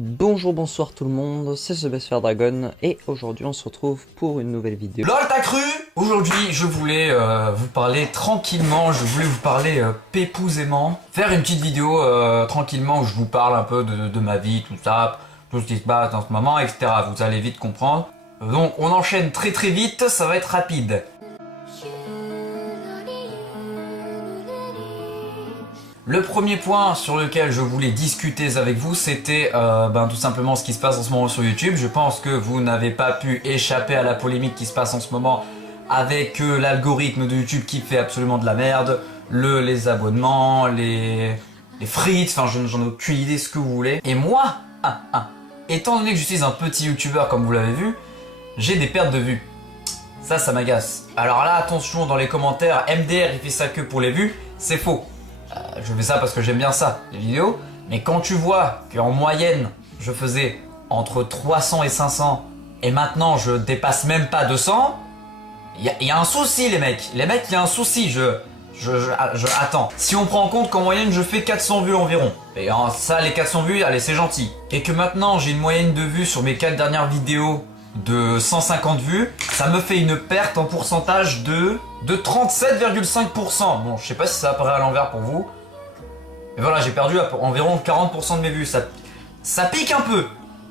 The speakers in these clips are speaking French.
Bonjour, bonsoir tout le monde, c'est Sébastien Dragon et aujourd'hui on se retrouve pour une nouvelle vidéo. LOL t'as cru? Aujourd'hui je voulais vous parler tranquillement, je voulais vous parler pépousément. Faire une petite vidéo tranquillement où je vous parle un peu de ma vie, tout ça, tout ce qui se passe en ce moment, etc. Vous allez vite comprendre. Donc on enchaîne très vite, ça va être rapide. Le premier point sur lequel je voulais discuter avec vous, c'était tout simplement ce qui se passe en ce moment sur YouTube. Je pense que vous n'avez pas pu échapper à la polémique qui se passe en ce moment avec l'algorithme de YouTube qui fait absolument de la merde, les abonnements, les frites, enfin j'en ai aucune idée ce que vous voulez. Et moi, étant donné que je suis un petit YouTuber comme vous l'avez vu, j'ai des pertes de vues. Ça m'agace. Alors là, attention dans les commentaires, MDR il fait ça que pour les vues, c'est faux. Je fais ça parce que j'aime bien ça, les vidéos. Mais quand tu vois qu'en moyenne, je faisais entre 300 et 500, et maintenant je dépasse même pas 200, il y a un souci les mecs. Les mecs, il y a un souci, attends. Si on prend en compte qu'en moyenne je fais 400 vues environ, et ça les 400 vues, allez c'est gentil. Et que maintenant j'ai une moyenne de vues sur mes 4 dernières vidéos de 150 vues, ça me fait une perte en pourcentage de 37,5%. Bon, je sais pas si ça apparaît à l'envers pour vous. Mais voilà, j'ai perdu environ 40% de mes vues. Ça pique un peu.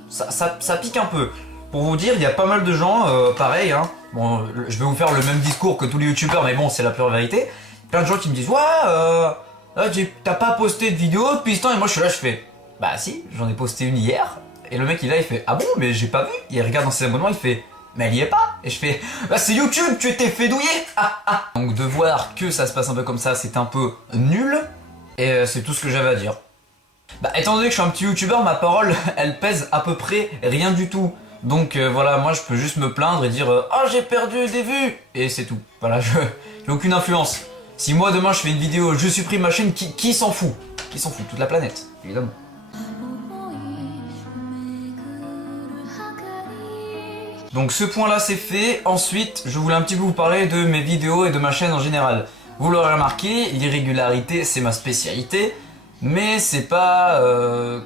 Ça pique un peu. Pour vous dire, il y a pas mal de gens, pareil, hein. Bon, je vais vous faire le même discours que tous les youtubeurs, mais bon, c'est la pure vérité. Plein de gens qui me disent, ouais, t'as pas posté de vidéo depuis ce temps, et moi je suis là, je fais, bah si, j'en ai posté une hier. Et le mec il est là, il fait, ah bon, mais j'ai pas vu. Il regarde dans ses abonnements, il fait, mais elle y est pas. Et je fais, bah c'est YouTube, tu étais fait douiller. Donc de voir que ça se passe un peu comme ça, c'est un peu nul. Et c'est tout ce que j'avais à dire. Bah étant donné que je suis un petit youtubeur, ma parole, elle pèse à peu près rien du tout. Donc voilà, moi je peux juste me plaindre et dire, oh j'ai perdu des vues. Et c'est tout. Voilà, j'ai aucune influence. Si moi demain je fais une vidéo, je supprime ma chaîne, qui s'en fout? Qui s'en fout? Toute la planète, évidemment. Donc ce point là c'est fait. Ensuite je voulais un petit peu vous parler de mes vidéos et de ma chaîne en général. Vous l'aurez remarqué, l'irrégularité c'est ma spécialité. Mais c'est pas...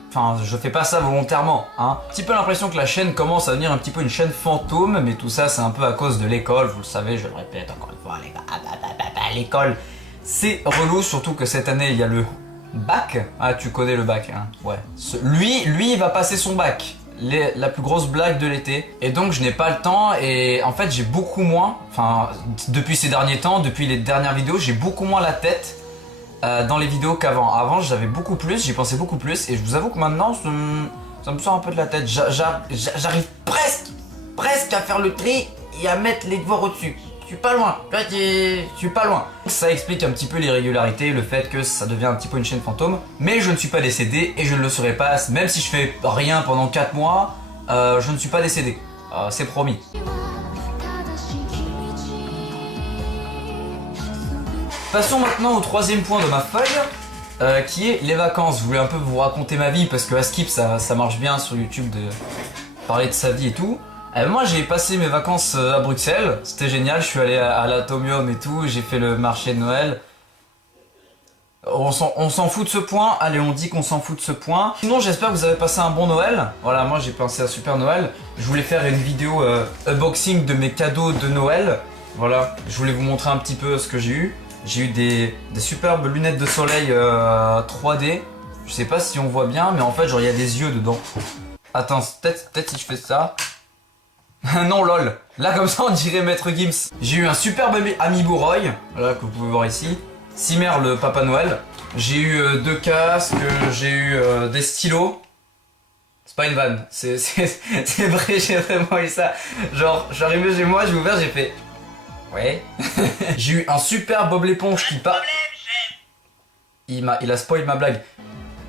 Enfin je fais pas ça volontairement, hein. Un petit peu l'impression que la chaîne commence à devenir un petit peu une chaîne fantôme. Mais tout ça c'est un peu à cause de l'école, vous le savez, je le répète encore une fois. L'école c'est relou, surtout que cette année il y a le bac. Ah tu connais le bac, hein. Ouais. Lui il va passer son bac. La plus grosse blague de l'été, et donc je n'ai pas le temps, et en fait j'ai beaucoup moins, enfin depuis ces derniers temps, depuis les dernières vidéos, j'ai beaucoup moins la tête dans les vidéos qu'avant. Avant j'avais beaucoup plus, j'y pensais beaucoup plus, et je vous avoue que maintenant ça me sort un peu de la tête. J'arrive presque à faire le tri et à mettre les devoirs au-dessus. Je suis pas loin, je suis pas loin. Ça explique un petit peu l'irrégularité, le fait que ça devient un petit peu une chaîne fantôme. Mais je ne suis pas décédé et je ne le serai pas, même si je fais rien pendant 4 mois, je ne suis pas décédé. C'est promis. Passons maintenant au troisième point de ma feuille, qui est les vacances. Je voulais un peu vous raconter ma vie parce que à Skip ça marche bien sur YouTube de parler de sa vie et tout. Moi j'ai passé mes vacances à Bruxelles, c'était génial, je suis allé à l'Atomium et tout, j'ai fait le marché de Noël. On s'en fout de ce point, allez on dit qu'on s'en fout de ce point. Sinon j'espère que vous avez passé un bon Noël. Voilà, moi j'ai passé un super Noël. Je voulais faire une vidéo unboxing de mes cadeaux de Noël. Voilà, je voulais vous montrer un petit peu ce que j'ai eu. J'ai eu des superbes lunettes de soleil 3D. Je sais pas si on voit bien, mais en fait genre il y a des yeux dedans. Attends, peut-être si je fais ça. Non lol, là comme ça on dirait Maître Gims. J'ai eu un superbe Amiibo Roy, voilà, que vous pouvez voir ici. Simer le Papa Noël. J'ai eu 2 casques, j'ai eu des stylos. C'est pas une vanne, c'est vrai, j'ai vraiment eu ça. Genre, je suis arrivé chez moi, j'ai ouvert, j'ai fait... Ouais. J'ai eu un super Bob l'éponge qui parle. Il a spoil ma blague.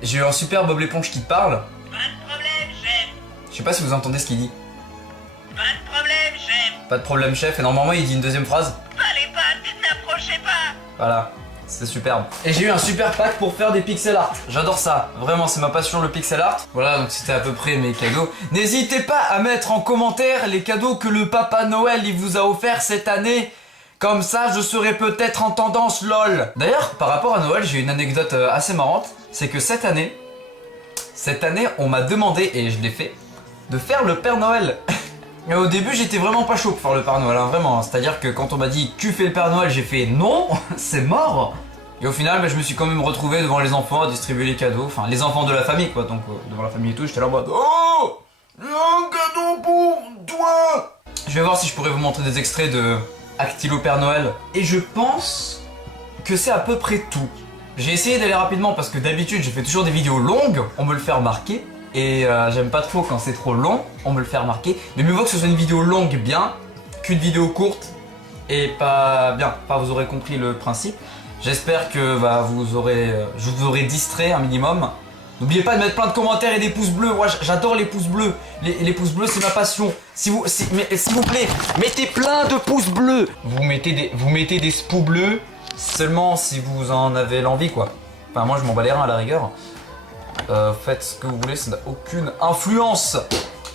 J'ai eu un super Bob l'éponge qui parle. Pas de problème, chef. Je sais pas si vous entendez ce qu'il dit. Pas de problème, chef. Pas de problème chef, et normalement il dit une deuxième phrase. Pas les pattes, n'approchez pas. Voilà, c'est superbe. Et j'ai eu un super pack pour faire des pixel art. J'adore ça, vraiment c'est ma passion le pixel art. Voilà, donc c'était à peu près mes cadeaux. N'hésitez pas à mettre en commentaire les cadeaux que le Papa Noël il vous a offert cette année. Comme ça je serai peut-être en tendance lol. D'ailleurs par rapport à Noël j'ai une anecdote assez marrante. C'est que cette année Cette année, on m'a demandé, et je l'ai fait, de faire le Père Noël. Et au début, j'étais vraiment pas chaud pour faire le Père Noël, hein, vraiment. C'est-à-dire que quand on m'a dit tu fais le Père Noël, j'ai fait non, c'est mort. Et au final, bah, je me suis quand même retrouvé devant les enfants à distribuer les cadeaux, enfin les enfants de la famille quoi, donc devant la famille et tout, j'étais là en mode oh, un cadeau pour toi. Je vais voir si je pourrais vous montrer des extraits de Actilo Père Noël. Et je pense que c'est à peu près tout. J'ai essayé d'aller rapidement parce que d'habitude, je fais toujours des vidéos longues, on me le fait remarquer. Et j'aime pas trop quand c'est trop long, on me le fait remarquer. Mais mieux vaut que ce soit une vidéo longue bien qu'une vidéo courte et pas bien. Enfin, vous aurez compris le principe. J'espère que bah, je vous aurai distrait un minimum. N'oubliez pas de mettre plein de commentaires et des pouces bleus. Moi, j'adore les pouces bleus. Les pouces bleus, c'est ma passion. S'il vous plaît, mettez plein de pouces bleus. Vous mettez des spoux bleus seulement si vous en avez l'envie, quoi. Enfin, moi, je m'en bats les reins à la rigueur. Faites ce que vous voulez, ça n'a aucune influence.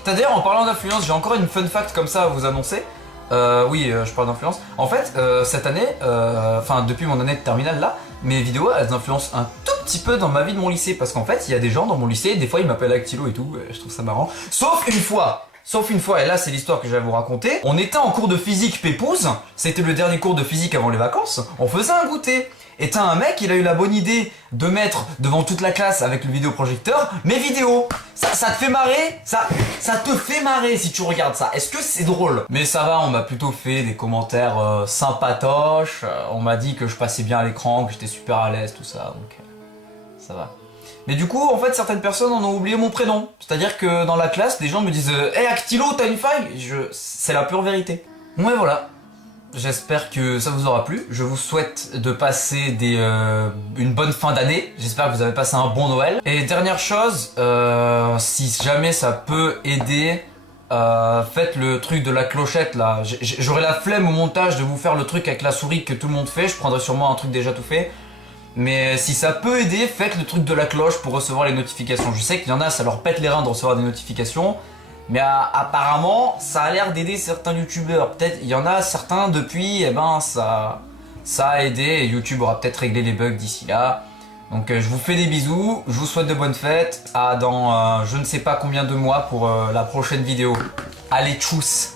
D'ailleurs, en parlant d'influence, j'ai encore une fun fact comme ça à vous annoncer. Oui, je parle d'influence. En fait, cette année, enfin depuis mon année de terminale là, mes vidéos elles influencent un tout petit peu dans ma vie de mon lycée. Parce qu'en fait, il y a des gens dans mon lycée, des fois ils m'appellent Actilo et tout, je trouve ça marrant. Sauf une fois, et là c'est l'histoire que je vais vous raconter. On était en cours de physique pépouze, c'était le dernier cours de physique avant les vacances, on faisait un goûter. Et t'as un mec, il a eu la bonne idée de mettre devant toute la classe avec le vidéoprojecteur mes vidéos. Ça te fait marrer? Ça te fait marrer si tu regardes ça. Est-ce que c'est drôle? Mais ça va, on m'a plutôt fait des commentaires sympatoches. On m'a dit que je passais bien à l'écran, que j'étais super à l'aise, tout ça, donc ça va. Mais du coup, en fait, certaines personnes en ont oublié mon prénom. C'est-à-dire que dans la classe, des gens me disent « Hey Actilo, t'as une faille ?» C'est la pure vérité. Ouais, voilà. J'espère que ça vous aura plu. Je vous souhaite de passer une bonne fin d'année. J'espère que vous avez passé un bon Noël. Et dernière chose, si jamais ça peut aider, faites le truc de la clochette là. J'aurai la flemme au montage de vous faire le truc avec la souris que tout le monde fait. Je prendrai sûrement un truc déjà tout fait. Mais si ça peut aider, faites le truc de la cloche pour recevoir les notifications. Je sais qu'il y en a, ça leur pète les reins de recevoir des notifications. Mais apparemment, ça a l'air d'aider certains youtubeurs. Peut-être, il y en a certains depuis, eh ben ça a aidé et YouTube aura peut-être réglé les bugs d'ici là. Donc je vous fais des bisous, je vous souhaite de bonnes fêtes. À dans je ne sais pas combien de mois pour la prochaine vidéo. Allez, tchuss!